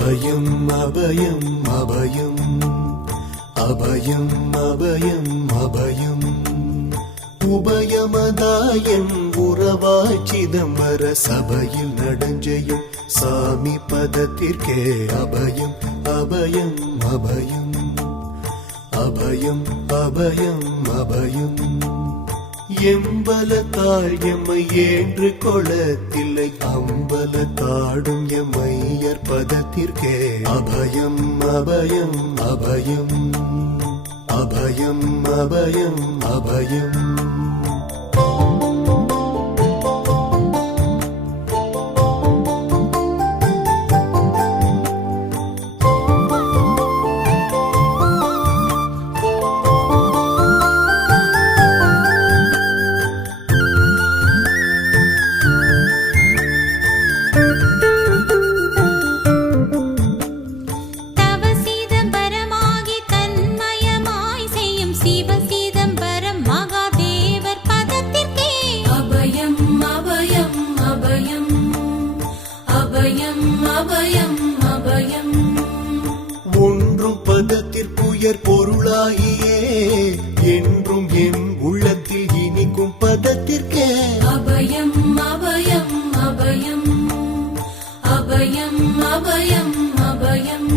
அபயம் அபயம் அபயம் அபயம் அபயம் அபயம் உபயமதாயம் உறவாய் சிதம்பர சபையில் நடஞ்செய்யும் சாமி பதத்திற்கே அபயம் அபயம் அபயம் அபயம் அபயம் அபயம் எம்பலத்தாள் எம்மை ஏன்று கொளத்தில்லை அம்பலத்தாடும் எம்மையர் பதத்திற்கே அபயம் அபயம் அபயம் அபயம் அபயம் அபயம் ஒன்றும் பதத்திற்குயர் பொருளாகியே என்றும் என் உள்ளத்தில் இனிக்கும் பதத்திற்கே அபயம் அபயம் அபயம் அபயம் அபயம் அபயம்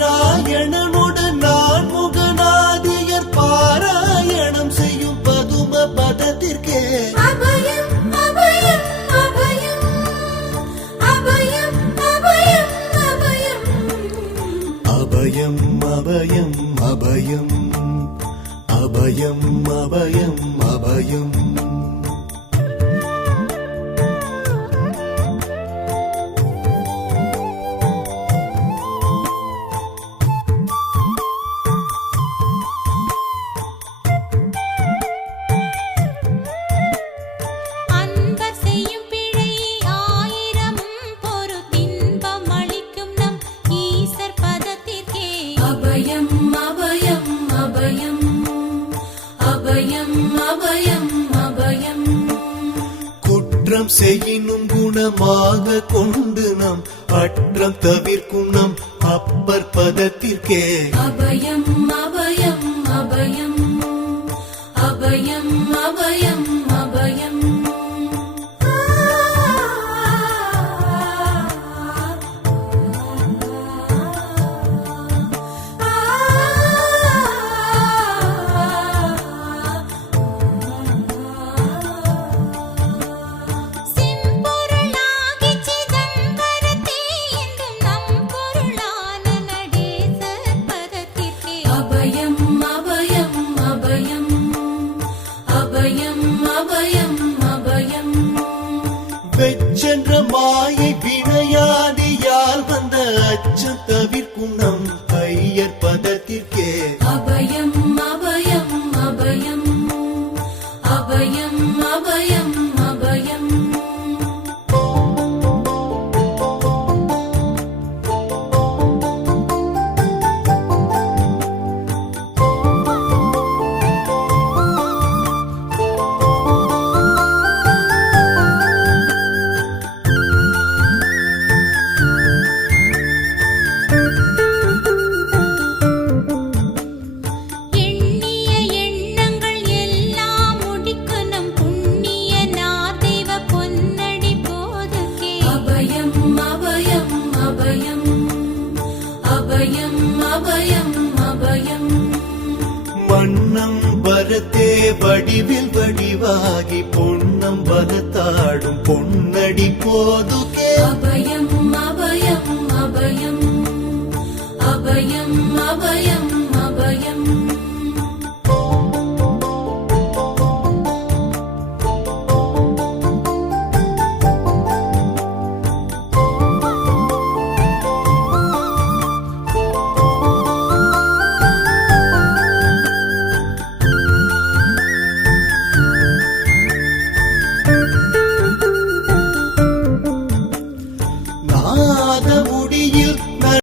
நாராயணனுடன் நான் முகநாதியர் பாராயணம் செய்யும் பதும பதத்திற்கே அபயம் அபயம் அபயம் அபயம் அபயம் அபயம் அபயம் அபயம் அபயம் அபயம் அபயம் அபயம் குற்றம் செய்யினும் குணமாக கொண்டு நாம் அற்றம் தவிர்க்கும் நம் அப்பர் பதத்திற்கே அபயம் அபயம் அபயம் அபயம் அபயம் அபயம் வெச்சென்ற மாயை வினையாதியால் வந்த அச்சம் தவிர்க்கும் நம் ஐயர் பதத்திற்கே அபயம் அபயம் அபயம் அபயம் அபயம் அபயம் மன்னம் வரத்தே வடிவில் வடிவாகி பொன்னம் பலத்தாடும் பொன்னடி போதுகே